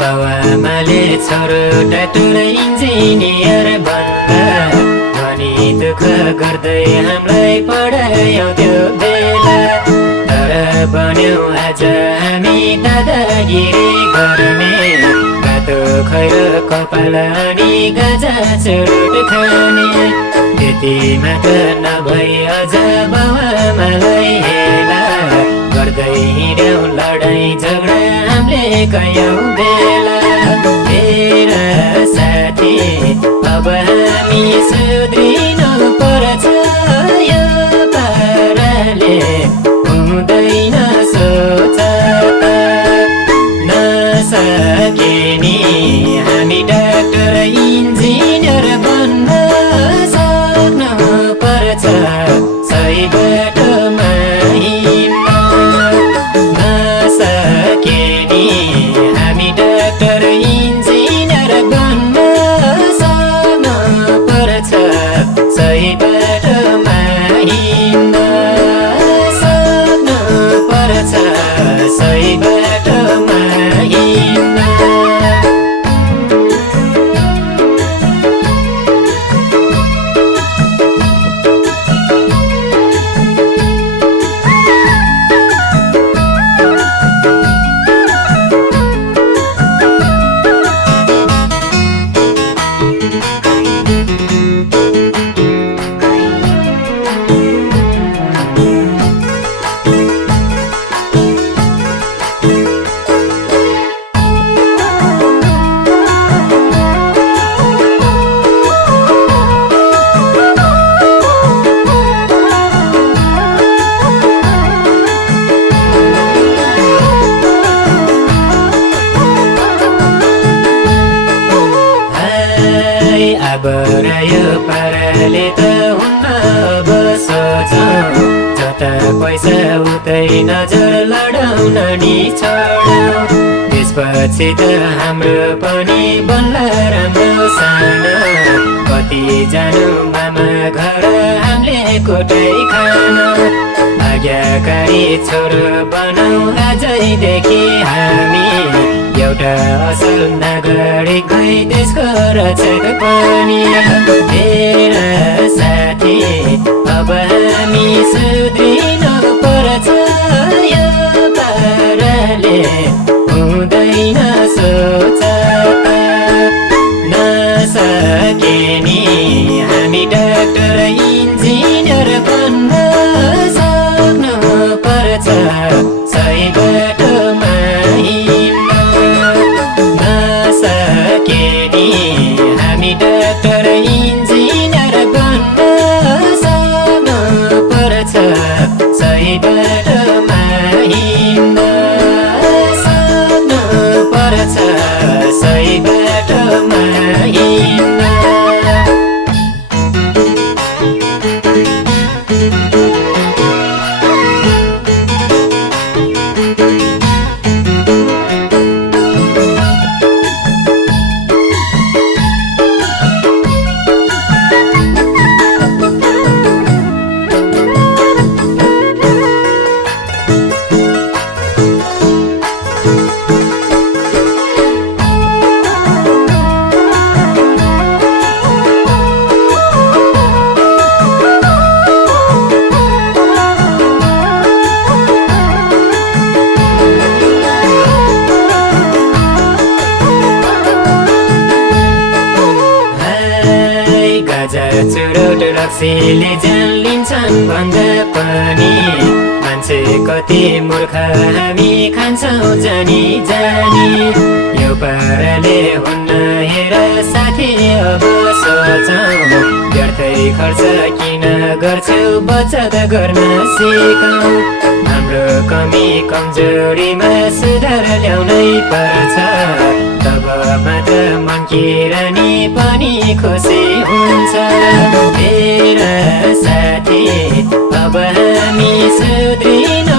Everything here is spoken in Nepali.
बाबुआमाले छोरो डाक्टर इन्जिनियर बन्ला भनी दुःख गर्दै हामीलाई पढायौ त्यो बेला। तर बन्यौ आज हामी दादागिरी गर्ने, बाटो खैर कपाल अनि गाजा चुरोट खाने। त्यति मात्र नभई अझ बाबुआमालाई हेला गर्दै हिँड्यौ लडाईँ झगडा हामीले कैयौँ बेला। हेर साथी अब हामी सुध्रिनु पर्छ, यो पाराले हुँदैन सोच। नसके नि हामी डाक्टर इन्जिनियर बन्न सक्नु पर्छ, सही बाटोमा हिँड्न। नसके नि हामी डाक्टर इन्जिनियर बन्न सक्नु पर्छ, सही बाटोमा हिँड्न। सक्नु पर्छ, सही बाटोमा हिँड्न। अब यो पाराले त हुन्न अब सोचौँ, जता पैसा उतै नजर लडाउन नि छोडौँ। त्यसपछि त हाम्रो पनि बन्ला राम्रो सानो, कति जानु मामा घर हामीले कोटै खान। आज्ञाकारी छोरो बनाऊ आजैदेखि हामी, एउटा असल नागरिक भई देशको रक्षक पनि। हेर साथी अब हामी सुध्रिनु पर्छ, यो पाराले हुँदैन सोच। नसके नि हामी डाक्टर इन्जिनियर बन्न सक्नु पर्छ, सही बाटोमा हिँड्न। नसके नि हामी डाक्टर इन्जिनियर बन्न सक्नु पर्छ, सही बाटोमा हिँड्न। सक्नु पर्छ, सही बाटोमा हिँड्न। चुरोट रक्सीले ज्यान लिन्छन् भन्दा पनि मान्छे कति मूर्ख हामी खान्छौँ जानी जानी। यो पाराले हुन्न हेर साथी अब सोचौँ, व्यर्थै खर्च किन गर्छौ बचत गर्न सिकौँ। हाम्रो कमी कमजोरीमा सुधार ल्याउनै पर्छ, तब मात्र मन किरानी पनि खुसी हुन्छ। हेर साथी अब हामी सुध्रिनु